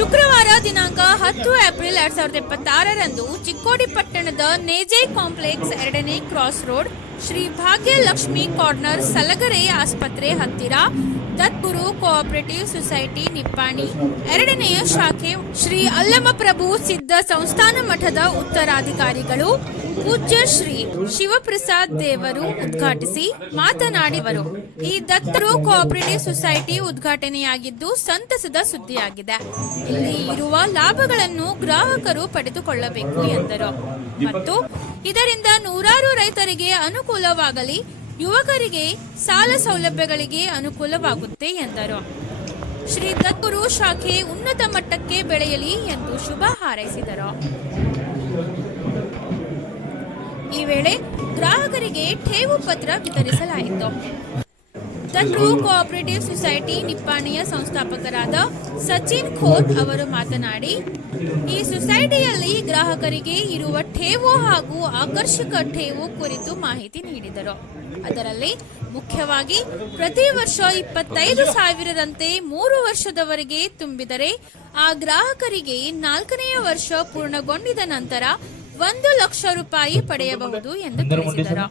ಶುಕ್ರವಾರ ದಿನಾಂಕ 10 ಏಪ್ರಿಲ್ 2026ರಂದು ಚಿಕ್ಕೋಡಿ ಪಟ್ಟಣದ ನೇಜೆ ಕಾಂಪ್ಲೆಕ್ಸ್ 2ನೇ cross road Shri Bhagyalakshmi corner Salagare ಆಸ್ಪತ್ರೆ ಹತ್ತಿರ ದತ್ಗುರು ಕೋಆಪರೇಟಿವ್ ಸೊಸೈಟಿ ನಿಪ್ಪಾಣಿ 2ನೇ ಶಾಖೆ ಶ್ರೀ ಅಲ್ಲಮಪ್ರಭು ಸಿದ್ಧ ಸಂಸ್ಥಾನ ಮಠದ ಉತ್ತರಾಧಿಕಾರಿಗಳು ಪೂಜ್ಯ ಶ್ರೀ ಶಿವಪ್ರಸಾದ್ ದೇವರು ಉದ್ಘಾಟಿಸಿ ಮಾತನಾಡಿದರು. ಈ ದತ್ತರು ಕೋಆಪರೇಟಿವ್ ಸೊಸೈಟಿ ಉದ್ಘಾಟನೆಯಾಗಿದ್ದು ಸಂತಸದ ಸುದ್ದಿಯಾಗಿದೆ. ಇಲ್ಲಿ ಇರುವ ಲಾಭಗಳನ್ನು ಗ್ರಾಹಕರು ಪಡೆದುಕೊಳ್ಳಬೇಕು ಎಂದರು ಮತ್ತು ಇದರಿಂದ ನೂರಾರು ರೈತರಿಗೆ ಅನುಕೂಲವಾಗಲಿ, ಯುವಕರಿಗೆ ಸಾಲ ಸೌಲಭ್ಯಗಳಿಗೆ ಅನುಕೂಲವಾಗುತ್ತೆ ಎಂದರು. ಶ್ರೀ ದತ್ತಗುರು ಶಾಖೆ ಉನ್ನತ ಮಟ್ಟಕ್ಕೆ ಬೆಳೆಯಲಿ ಎಂದು ಶುಭ ಹಾರೈಸಿದರು. ಈ ವೇಳೆ ಗ್ರಾಹಕರಿಗೆ ಠೇವು ಪತ್ರ ವಿತರಿಸಲಾಯಿತು. ದತ್ರು ಕೋಆಪರೇಟಿವ್ ಸೊಸೈಟಿ ನಿಪ್ಪಾಣಿಯ ಸಂಸ್ಥಾಪಕರಾದ ಸಚಿನ್ ಖೋತ್ ಅವರು ಮಾತನಾಡಿ, ಈ ಸೊಸೈಟಿಯಲ್ಲಿ ಗ್ರಾಹಕರಿಗೆ ಇರುವ ಠೇವು ಹಾಗೂ ಆಕರ್ಷಕ ಠೇವು ಕುರಿತು ಮಾಹಿತಿ ನೀಡಿದರು. ಅದರಲ್ಲಿ ಮುಖ್ಯವಾಗಿ ಪ್ರತಿ ವರ್ಷ 25,000ರಂತೆ 3 ವರ್ಷದವರೆಗೆ ತುಂಬಿದರೆ ಆ ಗ್ರಾಹಕರಿಗೆ 4ನೇ ವರ್ಷ ಪೂರ್ಣಗೊಂಡಿದ ನಂತರ 1 ಲಕ್ಷ ರೂಪಾಯಿ ಪಡೆಯಬಹುದು ಎಂದು ತಿಳಿಸಿದರು.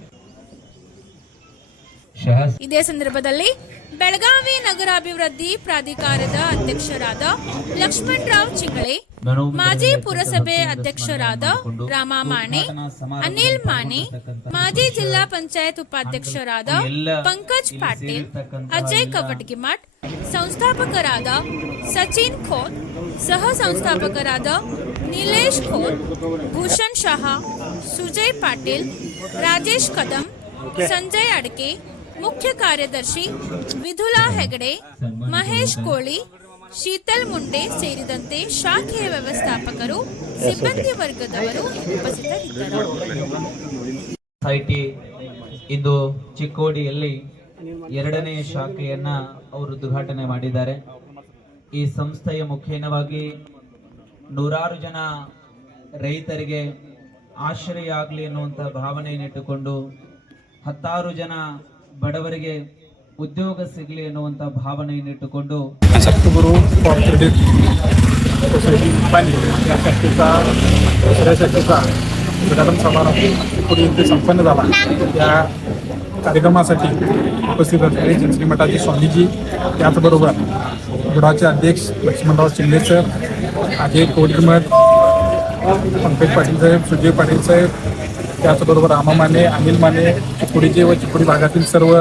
ಇದೇ ಸಂದರ್ಭದಲ್ಲಿ ಬೆಳಗಾವಿ ನಗರಾಭಿವೃದ್ಧಿ ಪ್ರಾಧಿಕಾರದ ಅಧ್ಯಕ್ಷರಾದ ಲಕ್ಷ್ಮಣರಾವ್ ಚಿಂಗಳೆ, ಮಾಜಿ ಪುರಸಭೆ ಅಧ್ಯಕ್ಷರಾದ ರಾಮಾ ಮಾನೆ, ಅನಿಲ್ ಮಾನೆ, ಮಾಜಿ ಜಿಲ್ಲಾ ಪಂಚಾಯತ್ ಉಪಾಧ್ಯಕ್ಷರಾದ ಪಂಕಜ್ ಪಾಟೀಲ್, ಅಜಯ್ ಕವಟಗಿಮಠ್, ಸಂಸ್ಥಾಪಕರಾದ ಸಚಿನ್ ಖೋತ್, ಸಹ ಸಂಸ್ಥಾಪಕರಾದ ನಿಲೇಶ್ ಖೋತ್, ಭೂಷಣ್ ಶಹಾ, ಸುಜಯ್ ಪಾಟೀಲ್, ರಾಜೇಶ್ ಕದಂ, ಸಂಜಯ್ ಅಡ್ಕೆ, ಮುಖ್ಯ ಕಾರ್ಯದರ್ಶಿ ವಿಧುಲಾ ಹೆಗಡೆ, ಮಹೇಶ್ ಕೋಳಿ, ಶೀತಲ್ ಮುಂಡೆ ಸೇರಿದಂತೆ ಶಾಖೆಯ ವ್ಯವಸ್ಥಾಪಕರು, ಸಿಬ್ಬಂದಿ ವರ್ಗದವರು ಉಪಸ್ಥಿತರಿದ್ದರು. ಸೊಸೈಟಿ ಇಂದು ಚಿಕ್ಕೋಡಿಯಲ್ಲಿ 2ನೇ ಶಾಖೆಯನ್ನ ಅವರು ಉದ್ಘಾಟನೆ ಮಾಡಿದ್ದಾರೆ. ಈ ಸಂಸ್ಥೆಯ ಮುಖೇನವಾಗಿ ನೂರಾರು ಜನ ರೈತರಿಗೆ ಆಶ್ರಯ ಆಗಲಿ ಅನ್ನುವಂಥ ಭಾವನೆಯನ್ನಿಟ್ಟುಕೊಂಡು 10 ಜನ ಬಡವರಿಗೆ ಉದ್ಯೋಗ ಸಿಗಲಿ ಅನ್ನುವಂಥ ಭಾವನೆಯನ್ನಿಟ್ಟುಕೊಂಡು सतगुरु कोऑपरेटिव सोसायटी निप्पाणी या शाखेचा दुसऱ्या शाखेचा उद्घाटन समारंभ चिकोडी येथे संपन्न झाला. या कार्यक्रमासाठी उपस्थित असलेले चिंचणी मठाचे स्वामीजी, त्याचबरोबर बुडाचे अध्यक्ष लक्ष्मणराव चिंगले सर, अजय कोडीमठ, पंकज पाटील साहेब, सुजय पाटील साहेब, त्याचबरोबर रामा माने, अनिल माने, चिकोडीचे व चिकोडी भागातील सर्व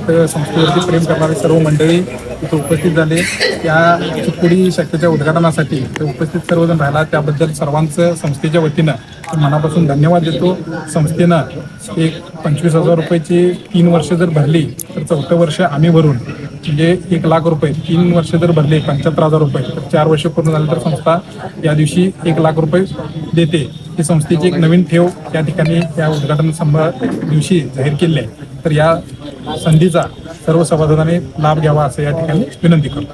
इथं संस्थेवरती प्रेम करणारे सर्व मंडळी इथं उपस्थित झाले. या चिकोडी शाखेच्या उद्घाटनासाठी उपस्थित सर्वजण राहिला, त्याबद्दल सर्वांचं संस्थेच्या वतीनं मनापासून धन्यवाद देतो. संस्थेनं एक 25,000 रुपयाची 3 वर्ष जर भरली तर 4थं वर्ष आम्ही भरून म्हणजे 1 लाख रुपये, 3 वर्ष जर भरले 75,000 रुपये तर 4 वर्ष पूर्ण झाले तर संस्था या दिवशी 1 लाख रुपये देते. ही संस्थेची एक नवीन ठेव या ठिकाणी या उद्घाटन दिवशी जाहीर केली आहे. तर या संधीचा सर्व सभासदांनी लाभ घ्यावा असं या ठिकाणी विनंती करतो.